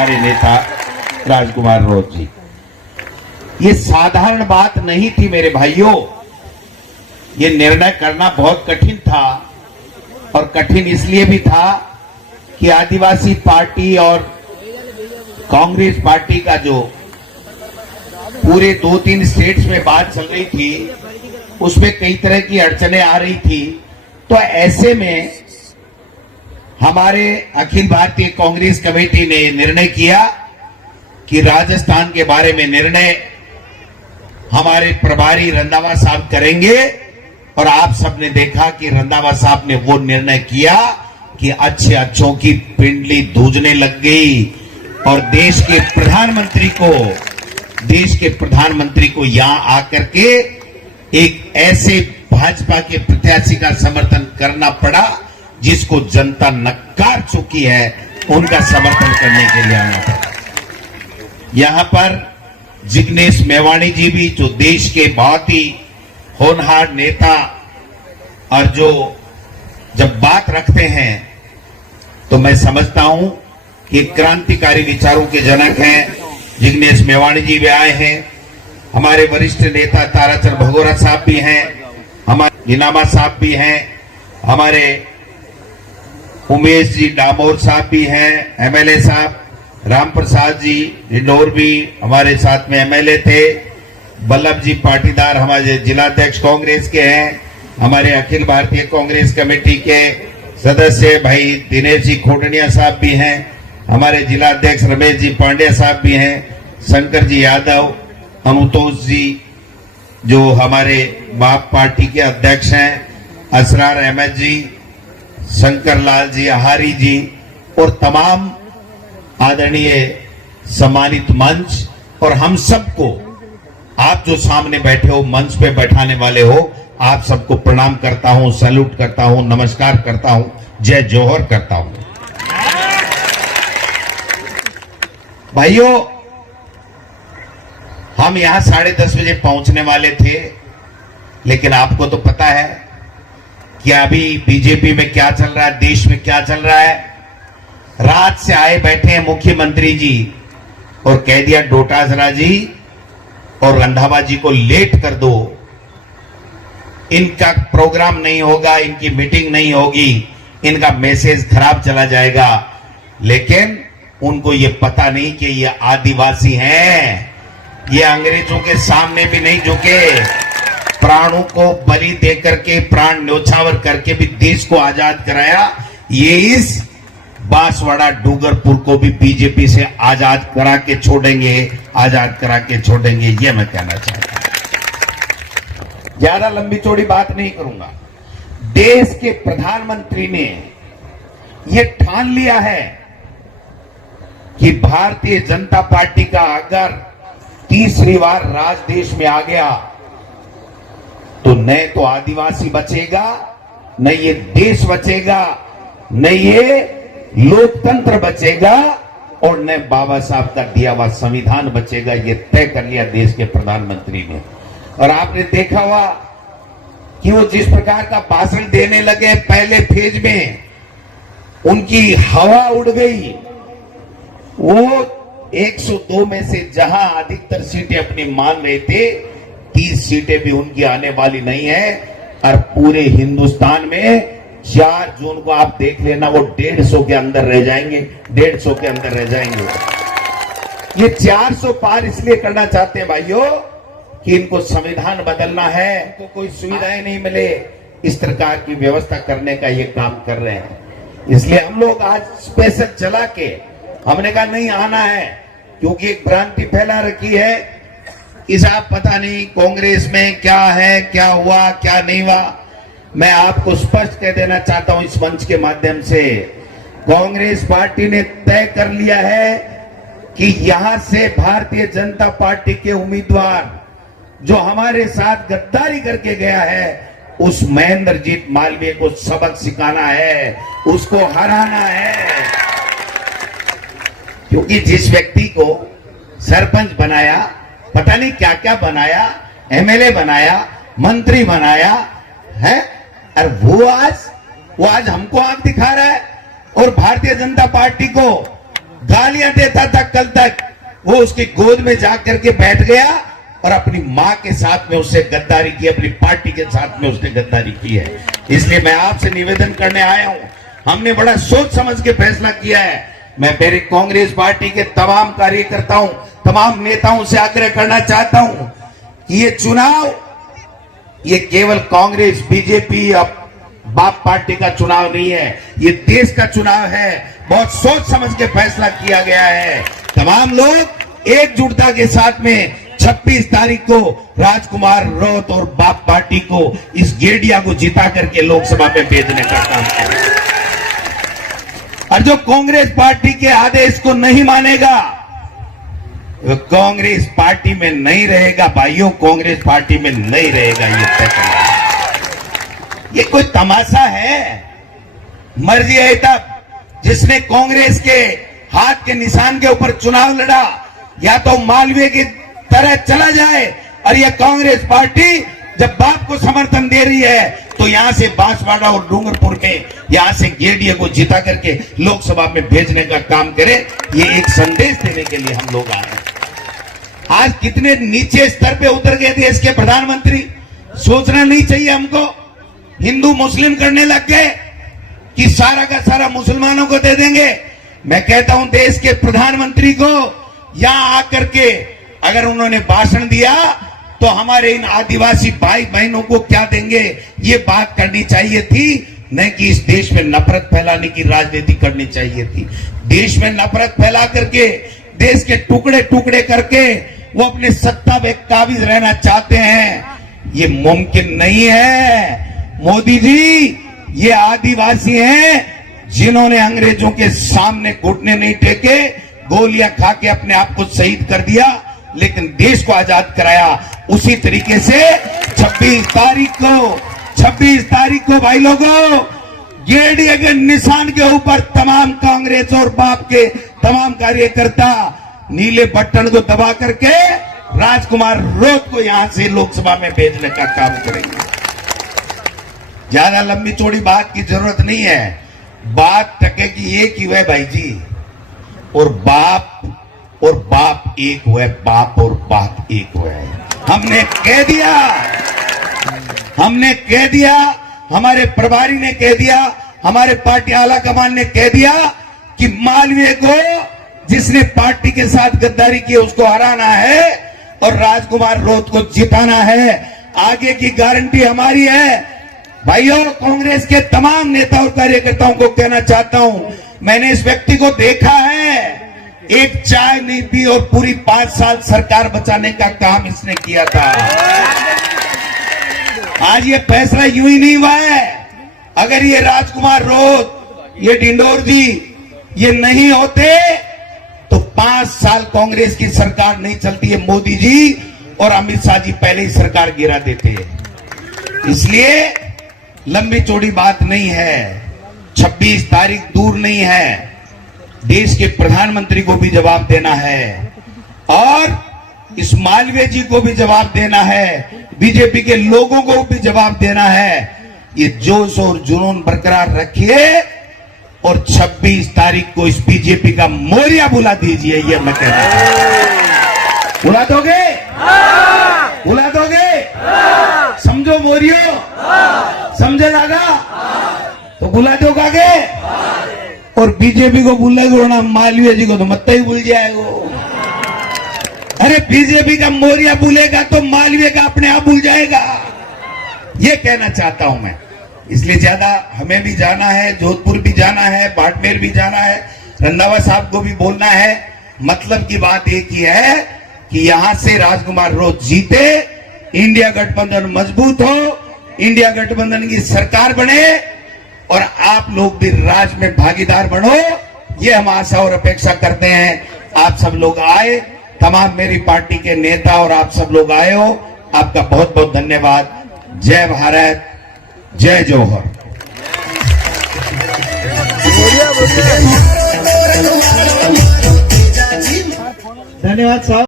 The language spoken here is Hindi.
हमारे नेता राजकुमार रोज जी। ये साधारण बात नहीं थी मेरे भाइयों, ये निर्णय करना बहुत कठिन था, और कठिन इसलिए भी था कि आदिवासी पार्टी और कांग्रेस पार्टी का जो पूरे 2-3 स्टेट्स में बात चल रही थी, उसमें कई तरह की अड़चनें आ रही थी। तो ऐसे में हमारे अखिल भारतीय कांग्रेस कमेटी ने निर्णय किया कि राजस्थान के बारे में निर्णय हमारे प्रभारी रंधावा साहब करेंगे। और आप सबने देखा कि रंधावा साहब ने वो निर्णय किया कि अच्छों की पिंडली दूजने लग गई, और देश के प्रधानमंत्री को यहां आकर के एक ऐसे भाजपा के प्रत्याशी का समर्थन करना पड़ा जिसको जनता नकार चुकी है, उनका समर्थन करने के लिए आना पड़ा। यहां पर जिग्नेश मेवाणी जी भी, जो देश के बहुत ही होनहार नेता और जो जब बात रखते हैं तो मैं समझता हूं कि क्रांतिकारी विचारों के जनक हैं। जिग्नेश मेवाणी जी भी आए हैं, हमारे वरिष्ठ नेता ताराचंद भगोरा साहब भी हैं, हमारे गिनामा साहब भी हैं, हमारे उमेश जी डामोर साहब भी हैं, एमएलए साहब राम प्रसाद जी इंदौर भी हमारे साथ में एमएलए थे, बल्लभ जी पाटीदार हमारे जिलाध्यक्ष कांग्रेस के हैं, हमारे अखिल भारतीय कांग्रेस कमेटी के सदस्य भाई दिनेश जी खोटनिया साहब भी हैं, हमारे जिलाध्यक्ष रमेश जी पांड्या साहब भी हैं, शंकर जी यादव, अनुतोष जी जो हमारे बाप पार्टी के अध्यक्ष हैं, असरार अहमद जी, शंकर लाल जी आहारी जी, और तमाम आदरणीय सम्मानित मंच और हम सबको, आप जो सामने बैठे हो, मंच पे बैठाने वाले हो, आप सबको प्रणाम करता हूं, सैल्यूट करता हूं, नमस्कार करता हूं, जय जोहर करता हूं। भाइयों, हम यहां 10:30 बजे पहुंचने वाले थे, लेकिन आपको तो पता है कि अभी बीजेपी में क्या चल रहा है, देश में क्या चल रहा है। रात से आए बैठे हैं मुख्यमंत्री जी और कह दिया डोटासरा जी और रंधावा जी को लेट कर दो, इनका प्रोग्राम नहीं होगा, इनकी मीटिंग नहीं होगी, इनका मैसेज खराब चला जाएगा। लेकिन उनको ये पता नहीं कि ये आदिवासी हैं, ये अंग्रेजों के सामने भी नहीं झुके, प्राणों को बलि देकर के, प्राण न्योछावर करके भी देश को आजाद कराया। ये इस बांसवाड़ा डूंगरपुर को भी बीजेपी से आजाद करा के छोड़ेंगे, आजाद करा के छोड़ेंगे, ये मैं कहना चाहता हूं। ज्यादा लंबी चौड़ी बात नहीं करूंगा। देश के प्रधानमंत्री ने यह ठान लिया है कि भारतीय जनता पार्टी का अगर तीसरी बार राज देश में आ गया तो न तो आदिवासी बचेगा, न ये देश बचेगा, न ये लोकतंत्र बचेगा, और न बाबा साहब का दिया हुआ संविधान बचेगा। ये तय कर लिया देश के प्रधानमंत्री ने। और आपने देखा हुआ कि वो जिस प्रकार का भाषण देने लगे पहले फेज में, उनकी हवा उड़ गई। वो 102 में से जहां अधिकतर सीटें अपनी मान रहे थे, 30 सीटें भी उनकी आने वाली नहीं है। और पूरे हिंदुस्तान में 4 जून को आप देख लेना, वो 150 के अंदर रह जाएंगे, 150 के अंदर रह जाएंगे। ये 400 पार इसलिए करना चाहते हैं भाइयों कि इनको संविधान बदलना है, तो कोई सुविधाएं नहीं मिले, इस प्रकार की व्यवस्था करने का ये काम कर रहे हैं। इसलिए हम लोग आज स्पेशल चला के हमने कहा नहीं आना है, क्योंकि एक भ्रांति फैला रखी है कि साहब पता नहीं कांग्रेस में क्या है, क्या हुआ, क्या नहीं हुआ। मैं आपको स्पष्ट कह देना चाहता हूं इस मंच के माध्यम से, कांग्रेस पार्टी ने तय कर लिया है कि यहां से भारतीय जनता पार्टी के उम्मीदवार जो हमारे साथ गद्दारी करके गया है, उस महेंद्रजीत मालवीय को सबक सिखाना है, उसको हराना है। क्योंकि जिस व्यक्ति को सरपंच बनाया, पता नहीं क्या क्या बनाया, एमएलए बनाया, मंत्री बनाया है, और वो आज हमको आंख दिखा रहा है और भारतीय जनता पार्टी को गालियां देता था कल तक, वो उसकी गोद में जाकर के बैठ गया और अपनी मां के साथ में उससे गद्दारी की, अपनी पार्टी के साथ में उसने गद्दारी की है। इसलिए मैं आपसे निवेदन करने आया हूं, हमने बड़ा सोच समझ के फैसला किया है। मैं मेरे कांग्रेस पार्टी के तमाम कार्यकर्ताओं, तमाम नेताओं से आग्रह करना चाहता हूं कि ये चुनाव, ये केवल कांग्रेस बीजेपी या बाप पार्टी का चुनाव नहीं है, ये देश का चुनाव है। बहुत सोच समझ के फैसला किया गया है। तमाम लोग एकजुटता के साथ में 26 तारीख को राजकुमार रौत और बाप पार्टी को, इस गेडिया को जिता करके लोकसभा में भेजने का काम करें। और जो कांग्रेस पार्टी के आदेश को नहीं मानेगा वो कांग्रेस पार्टी में नहीं रहेगा। भाइयों, कांग्रेस पार्टी में नहीं रहेगा, ये तय करना। ये कोई तमाशा है? मर्जी है तब जिसने कांग्रेस के हाथ के निशान के ऊपर चुनाव लड़ा, या तो मालवीय की तरह चला जाए, और यह कांग्रेस पार्टी जब बाप को समर्थन दे रही है तो यहां से बांसवाड़ा और डूंगरपुर में यहां से गेडिया को जिता करके लोकसभा में भेजने का काम करे। ये एक संदेश देने के लिए हम लोग आए हैं। आज कितने नीचे स्तर पे उतर गए देश के प्रधानमंत्री, सोचना नहीं चाहिए हमको? हिंदू मुस्लिम करने लग गए कि सारा का सारा मुसलमानों को दे देंगे। मैं कहता हूं देश के प्रधानमंत्री को यहां आकर के अगर उन्होंने भाषण दिया तो हमारे इन आदिवासी भाई बहनों को क्या देंगे, ये बात करनी चाहिए थी, नहीं कि इस देश में नफरत फैलाने की राजनीति करनी चाहिए थी। देश में नफरत फैला करके, देश के टुकड़े टुकड़े करके वो अपने सत्ता में काबिज रहना चाहते हैं। ये मुमकिन नहीं है। मोदी जी, ये आदिवासी हैं जिन्होंने अंग्रेजों के सामने घुटने नहीं टेके, गोलियां खा के अपने आप को शहीद कर दिया, लेकिन देश को आजाद कराया। उसी तरीके से 26 तारीख को भाई लोगों, गेडिया के निशान के ऊपर तमाम कांग्रेस और बाप के तमाम कार्यकर्ता नीले बटन को दबा करके राजकुमार रौत को यहां से लोकसभा में भेजने का काम करेंगे। ज्यादा लंबी चौड़ी बात की जरूरत नहीं है। बात टके की एक ही है भाई जी, और बाप एक हुए, बाप और बाप एक हुए। हमने कह दिया, हमारे प्रभारी ने कह दिया, हमारे पार्टी आला कमान ने कह दिया कि मालवीय को, जिसने पार्टी के साथ गद्दारी की, उसको हराना है और राजकुमार रौत को जिताना है। आगे की गारंटी हमारी है। भाइयों, कांग्रेस के तमाम नेता और कार्यकर्ताओं को कहना चाहता हूं, मैंने इस व्यक्ति को देखा है, एक चाय नहीं पी और पूरी 5 साल सरकार बचाने का काम इसने किया था। आज ये फैसला यूं ही नहीं हुआ है। अगर ये राजकुमार रौत, ये डिंडोर जी, ये नहीं होते तो 5 साल कांग्रेस की सरकार नहीं चलती है। मोदी जी और अमित शाह जी पहले ही सरकार गिरा देते। इसलिए लंबी चौड़ी बात नहीं है। 26 तारीख दूर नहीं है। देश के प्रधानमंत्री को भी जवाब देना है और इस मालवीय जी को भी जवाब देना है, बीजेपी के लोगों को भी जवाब देना है। ये जोश और जुनून बरकरार रखिए और 26 तारीख को इस बीजेपी का मोरिया बुला दीजिए। ये मैं कहता हूं। बुला दोगे? बुला दोगे? समझो मोरियो, समझे लगा तो बुला दोगे। और बीजेपी को बुलाएगा ना, मालवीय जी को तो मत ही भूल जाएगा। अरे बीजेपी का मोरिया भूलेगा तो मालवीय का अपने आप भूल जाएगा। ये कहना चाहता हूं मैं। इसलिए ज्यादा हमें भी जाना है, जोधपुर भी जाना है, बाड़मेर भी जाना है, रंधावा साहब को भी बोलना है। मतलब की बात एक ही है कि यहां से राजकुमार रौत जीते, इंडिया गठबंधन मजबूत हो, इंडिया गठबंधन की सरकार बने और आप लोग भी राज में भागीदार बनो। ये हम आशा और अपेक्षा करते हैं। आप सब लोग आए, तमाम मेरी पार्टी के नेता और आप सब लोग आए हो, आपका बहुत बहुत धन्यवाद। जय भारत, जय जौहर। धन्यवाद साहब।